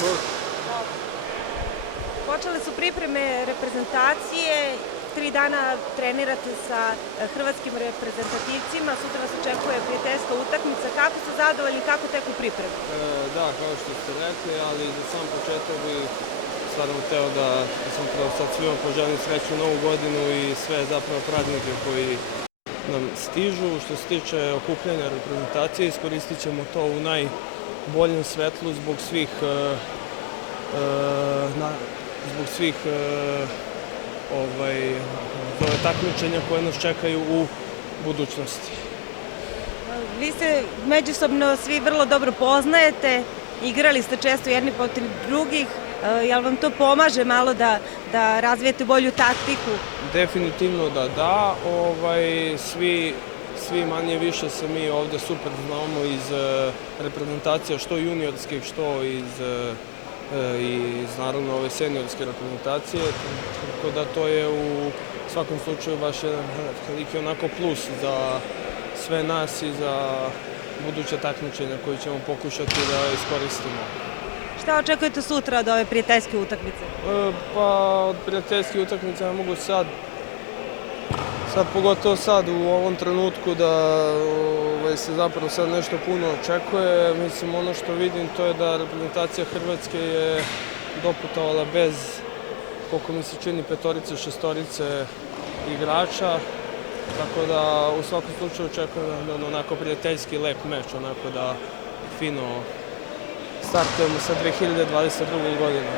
Može. Počele su pripreme reprezentacije, 3 dana trenirate sa hrvatskim reprezentativcima, sutra vas očekuje prijateljska utakmica. Kako ste zadovoljni, kako teku pripreme? Da, kao što ste rekli, ali za sam početak bi stvarno hteo da sam prvo sad svima poželim srećnu novu godinu i sve zapravo praznike koji nam stižu. Što se tiče okupljanja reprezentacije, iskoristit ćemo to u najboljem svetlu zbog svih takmičenja koje nas čekaju u budućnosti. Vi se međusobno svi vrlo dobro poznajete, igrali ste često jedni protiv drugih, jel vam to pomaže malo da razvijete bolju taktiku? Definitivno da. Svi manje više se mi ovde super znamo iz reprezentacija, što juniorskih, što iz naravno ove seniorske reprezentacije, tako da to je u svakom slučaju baš jedan veliki onako plus za sve nas i za buduće takmičenja koje ćemo pokušati da iskoristimo. Šta očekujete sutra od ove prijateljske utakmice? Pa od prijateljske utakmice ja mogu sad, pogotovo sad u ovom trenutku da se zapravo sad nešto puno očekuje. Mislim, ono što vidim to je da reprezentacija Hrvatske je doputovala bez, koliko mi se čini, 5-ice, 6-ice igrača. Tako da u svakom slučaju očekujem onako prijateljski lep meč, onako da fino startujemo sa 2022. godinom.